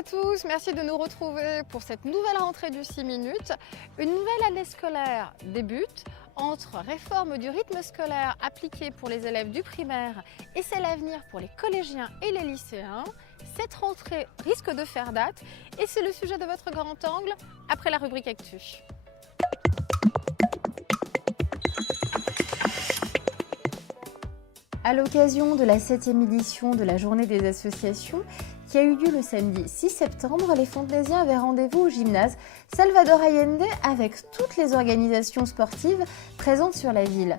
à tous, merci de nous retrouver pour cette nouvelle rentrée du 6 minutes. Une nouvelle année scolaire débute. Entre réforme du rythme scolaire appliqué pour les élèves du primaire et c'est l'avenir pour les collégiens et les lycéens, cette rentrée risque de faire date et c'est le sujet de votre grand angle après la rubrique Actu. À l'occasion de la 7e édition de la Journée des associations, qui a eu lieu le samedi 6 septembre, les Fontenaisiens avaient rendez-vous au gymnase Salvador Allende avec toutes les organisations sportives présentes sur la ville.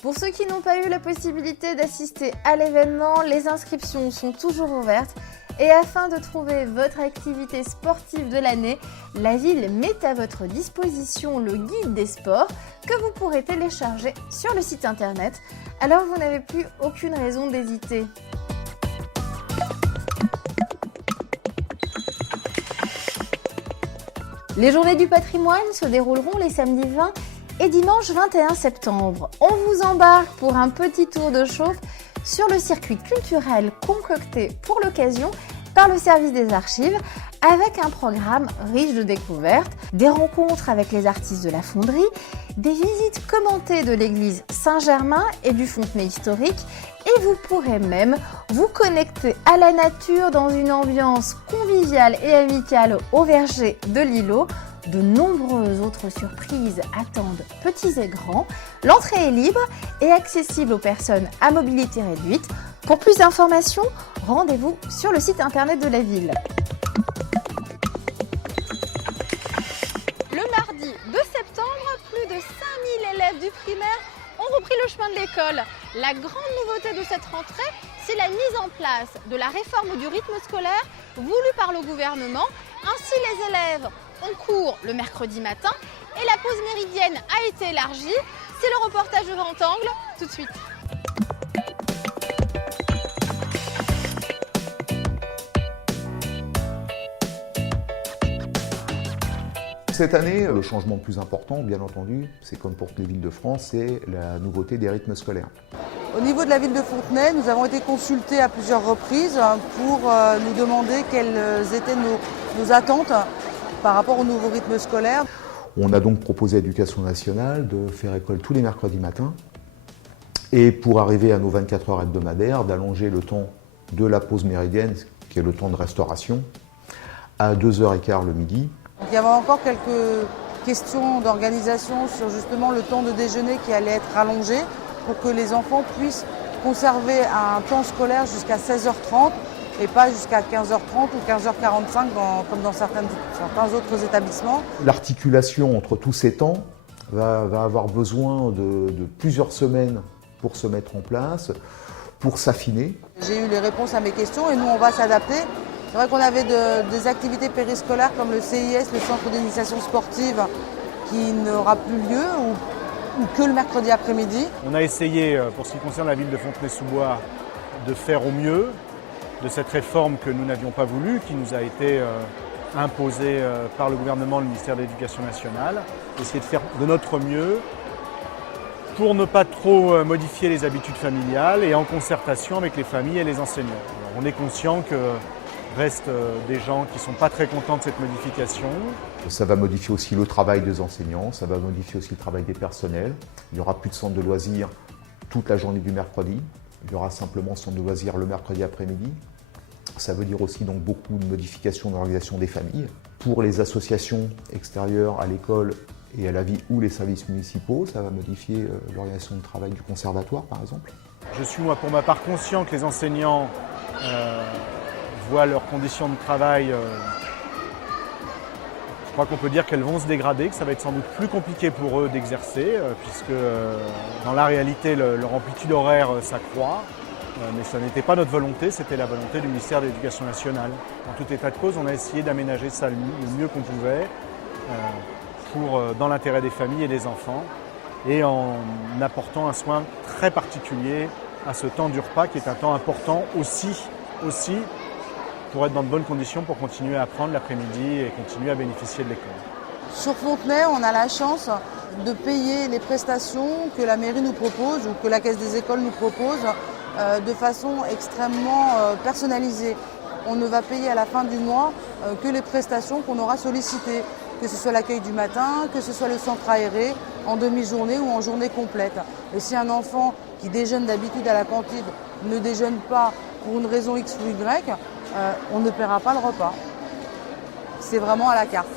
Pour ceux qui n'ont pas eu la possibilité d'assister à l'événement, les inscriptions sont toujours ouvertes et afin de trouver votre activité sportive de l'année, la ville met à votre disposition le guide des sports que vous pourrez télécharger sur le site internet. Alors vous n'avez plus aucune raison d'hésiter. Les journées du patrimoine se dérouleront les samedis 20 et dimanche 21 septembre. On vous embarque pour un petit tour de chauffe sur le circuit culturel concocté pour l'occasion par le service des archives avec un programme riche de découvertes, des rencontres avec les artistes de la fonderie, des visites commentées de l'église Saint-Germain et du Fontenay historique et vous pourrez même vous connecter à la nature dans une ambiance conviviale et amicale au verger de l'îlot. De nombreuses autres surprises attendent petits et grands. L'entrée est libre et accessible aux personnes à mobilité réduite. Pour plus d'informations, rendez-vous sur le site internet de la ville. Le mardi 2 septembre, plus de 5000 élèves du primaire ont repris le chemin de l'école. La grande nouveauté de cette rentrée, c'est la mise en place de la réforme du rythme scolaire voulue par le gouvernement. Ainsi, les élèves ont cours le mercredi matin et la pause méridienne a été élargie. C'est le reportage de Grand Angle, tout de suite. Cette année, le changement le plus important, bien entendu, c'est comme pour toutes les villes de France, c'est la nouveauté des rythmes scolaires. Au niveau de la ville de Fontenay, nous avons été consultés à plusieurs reprises pour nous demander quelles étaient nos attentes par rapport au nouveau rythme scolaire. On a donc proposé à l'Éducation nationale de faire école tous les mercredis matins et pour arriver à nos 24 heures hebdomadaires, d'allonger le temps de la pause méridienne, qui est le temps de restauration, à 2h15 le midi. Donc, il y avait encore quelques questions d'organisation sur justement le temps de déjeuner qui allait être allongé pour que les enfants puissent conserver un temps scolaire jusqu'à 16h30 et pas jusqu'à 15h30 ou 15h45 comme dans certains autres établissements. L'articulation entre tous ces temps va avoir besoin de plusieurs semaines pour se mettre en place, pour s'affiner. J'ai eu les réponses à mes questions et nous on va s'adapter. C'est vrai qu'on avait des activités périscolaires comme le CIS, le Centre d'initiation sportive, qui n'aura plus lieu ou que le mercredi après-midi. On a essayé, pour ce qui concerne la ville de Fontenay-sous-Bois, de faire au mieux de cette réforme que nous n'avions pas voulu, qui nous a été imposée par le gouvernement, le ministère de l'Éducation nationale. Essayer de faire de notre mieux pour ne pas trop modifier les habitudes familiales et en concertation avec les familles et les enseignants. Alors, on est conscient que restent des gens qui ne sont pas très contents de cette modification. Ça va modifier aussi le travail des enseignants, ça va modifier aussi le travail des personnels. Il n'y aura plus de centre de loisirs toute la journée du mercredi. Il y aura simplement centre de loisirs le mercredi après-midi. Ça veut dire aussi donc beaucoup de modifications dans l'organisation des familles. Pour les associations extérieures à l'école et à la vie ou les services municipaux, ça va modifier l'organisation de travail du conservatoire par exemple. Je suis moi pour ma part conscient que les enseignants voient leurs conditions de travail, je crois qu'on peut dire qu'elles vont se dégrader, que ça va être sans doute plus compliqué pour eux d'exercer, puisque dans la réalité, leur amplitude horaire s'accroît. Mais ça n'était pas notre volonté, c'était la volonté du ministère de l'Éducation nationale. En tout état de cause, on a essayé d'aménager ça le mieux qu'on pouvait, dans l'intérêt des familles et des enfants, et en apportant un soin très particulier à ce temps du repas, qui est un temps important aussi pour être dans de bonnes conditions pour continuer à apprendre l'après-midi et continuer à bénéficier de l'école. Sur Fontenay, on a la chance de payer les prestations que la mairie nous propose ou que la Caisse des écoles nous propose de façon extrêmement personnalisée. on ne va payer à la fin du mois que les prestations qu'on aura sollicitées, que ce soit l'accueil du matin, que ce soit le centre aéré, en demi-journée ou en journée complète. Et si un enfant qui déjeune d'habitude à la cantine ne déjeune pas pour une raison X ou Y, on ne paiera pas le repas. C'est vraiment à la carte.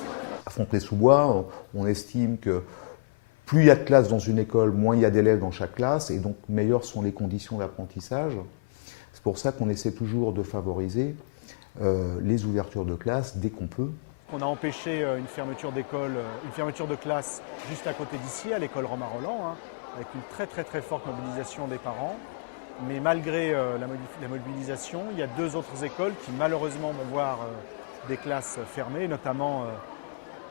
À Fontenay-sous-Bois, on estime que plus il y a de classes dans une école, moins il y a d'élèves dans chaque classe, et donc meilleures sont les conditions d'apprentissage. C'est pour ça qu'on essaie toujours de favoriser les ouvertures de classes dès qu'on peut. On a empêché une fermeture d'école, une fermeture de classe juste à côté d'ici, à l'école Romain-Rolland, hein, avec une très forte mobilisation des parents. Mais malgré la mobilisation, il y a 2 autres écoles qui malheureusement vont voir des classes fermées, notamment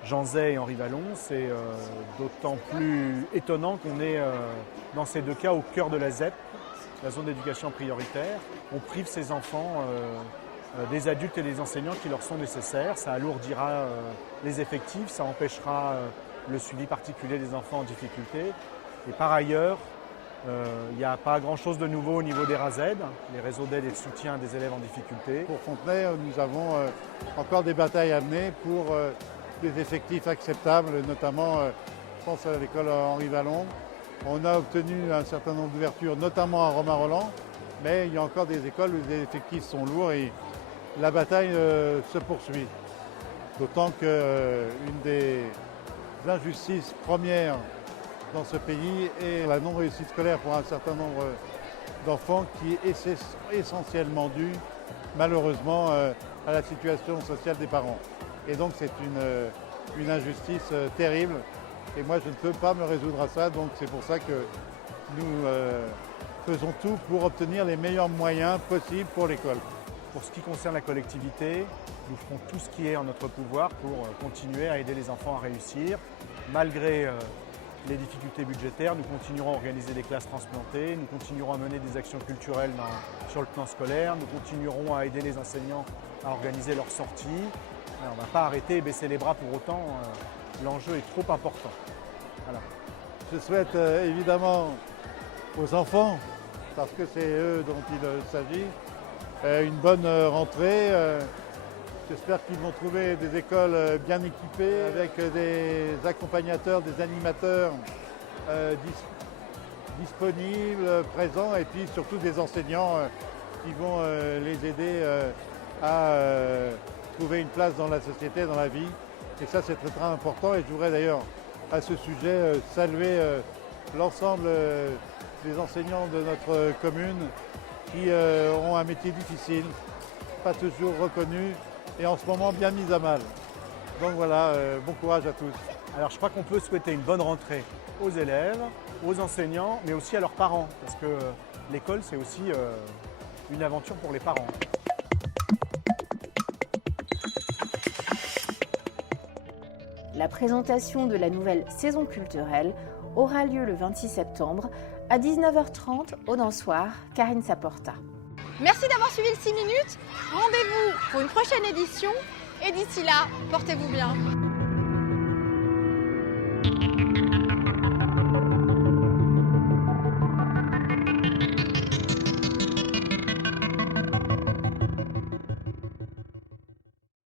Jean Zay et Henri Vallon. C'est d'autant plus étonnant qu'on est dans ces 2 cas au cœur de la ZEP, la zone d'éducation prioritaire. On prive ces enfants des adultes et des enseignants qui leur sont nécessaires. Ça alourdira les effectifs, ça empêchera le suivi particulier des enfants en difficulté. Et par ailleurs, il n'y a pas grand-chose de nouveau au niveau des RASED, les réseaux d'aide et de soutien des élèves en difficulté. Pour Fontenay, nous avons encore des batailles à mener pour des effectifs acceptables, notamment, je pense à l'école Henri Vallon. On a obtenu un certain nombre d'ouvertures, notamment à Romain-Rolland, mais il y a encore des écoles où les effectifs sont lourds et la bataille se poursuit. D'autant qu'une des injustices premières dans ce pays est la non-réussite scolaire pour un certain nombre d'enfants qui est essentiellement due, malheureusement, à la situation sociale des parents. Et donc c'est une injustice terrible. Et moi je ne peux pas me résoudre à ça, donc c'est pour ça que nous faisons tout pour obtenir les meilleurs moyens possibles pour l'école. Pour ce qui concerne la collectivité, nous ferons tout ce qui est en notre pouvoir pour continuer à aider les enfants à réussir. Malgré les difficultés budgétaires, nous continuerons à organiser des classes transplantées, nous continuerons à mener des actions culturelles sur le plan scolaire, nous continuerons à aider les enseignants à organiser leurs sorties. On ne va pas arrêter et baisser les bras pour autant, l'enjeu est trop important. Voilà. Je souhaite évidemment aux enfants, parce que c'est eux dont il s'agit, une bonne rentrée. J'espère qu'ils vont trouver des écoles bien équipées, avec des accompagnateurs, des animateurs disponibles, présents, et puis surtout des enseignants qui vont les aider à trouver une place dans la société, dans la vie. Et ça, c'est très important. Et je voudrais d'ailleurs, à ce sujet, saluer l'ensemble des enseignants de notre commune qui ont un métier difficile, pas toujours reconnu, et en ce moment bien mise à mal. Donc voilà, bon courage à tous. Alors je crois qu'on peut souhaiter une bonne rentrée aux élèves, aux enseignants, mais aussi à leurs parents, parce que l'école c'est aussi une aventure pour les parents. La présentation de la nouvelle saison culturelle aura lieu le 26 septembre à 19h30 au Dansoir Karine Saporta. Merci d'avoir suivi le 6 minutes. Rendez-vous pour une prochaine édition. Et d'ici là, portez-vous bien.